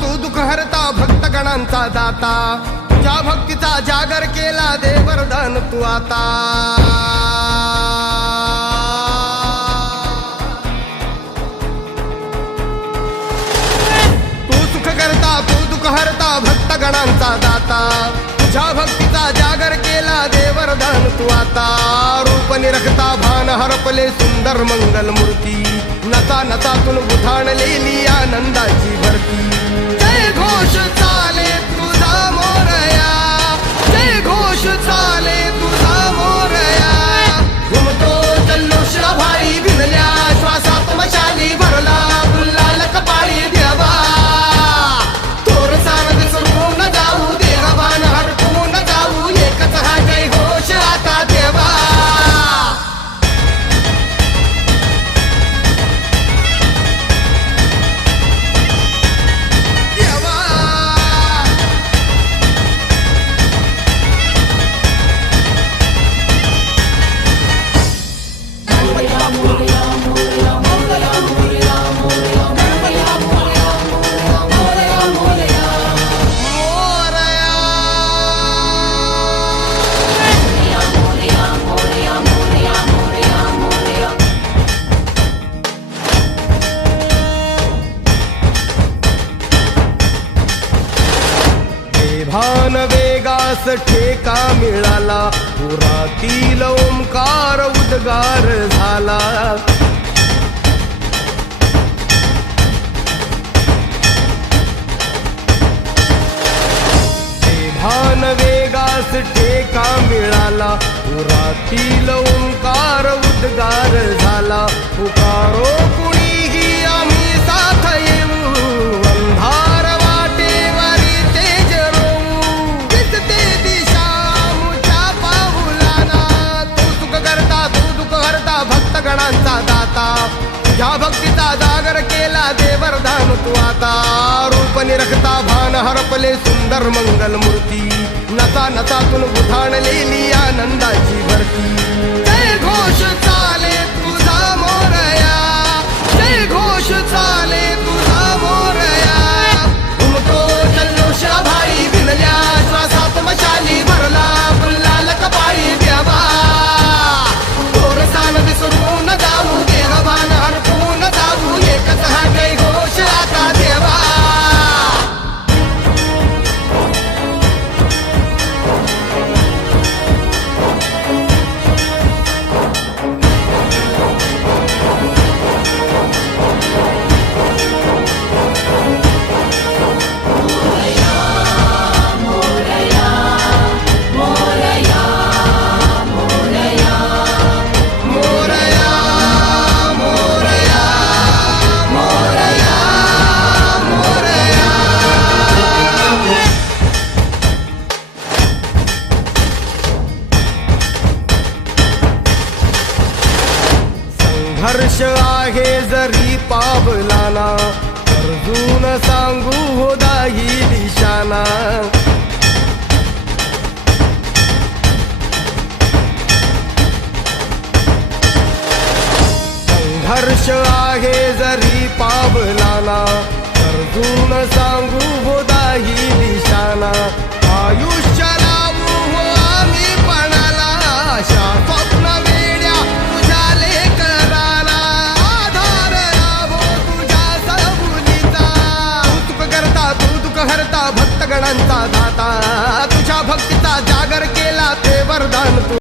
तू दुःख हरता भक्तगणांचा दाता तुझ्या भक्तीचा जागर केला दे वरदान तू आता तू सुख करता तू दुःख हरता भक्तगणांचा दाता तुझ्या भक्तीचा जागर केला दे वरदान तू आता रूप निरखता भान हरपले सुंदर मंगल मूर्ती नचा नचातून उधाणलेली आनंदाची भरती जय घोष चाले तुझा मोरया जय घोष चाले तुझा मोरया घुमतो जल्लोष भाई भिनल्या श्वासात मशाली भरला गुल्हाल कपाळी देवा तोर सारद सरून जाऊ देहभान हरपून जाऊ एकच हा जय घोष आता देवा भान वेगास ठेका मिळाला पुरातील ओंकार उद्गार झाला भान वेगास ठेका मिळाला पुरातील ओंकार उद्गार झाला पुकारो कुणीही आम्ही साथ येऊ अंधार वाटेवरी तेज रोवू दिसते दिशा मुच्या पाऊलाना तू सुख करता तू दुःख हरता भक्तगणांचा दाता तुझ्या भक्तीचा जागर केला दे वरदान तू आता रूप निरखता भान हरपले सुंदर मंगल मूर्ती नचा नचातून उधाणलेली आनंदाची भरती जय घोष चाले तुझा मोरया जय घोष चाले तुझा मोरया घुमतो जल्लोष भाई भिनल्या श्वासात मशाली भरला गुल्हाल कपाळी देवा तोर सानद सरून जाऊ देहभान हरपून जाऊ एकच हा जय घोष आता देवा हर्ष आहे जरी पावलाना अर्जुन सांगू हो दाही दिशाना संघर्ष आहे जरी पावलाना अर्जुन सांगू हो दाही दिशाना आयुष्य लावू हो आम्ही पणाला आशा स्वप्न वेड्या तुझ्या लेकराला आधार लाभो तुझ्या सबुलीचा तू सुख करता तू दुःख हरता भक्तगणांचा दाता तुझ्या भक्तीचा जागर केला ते वरदान तू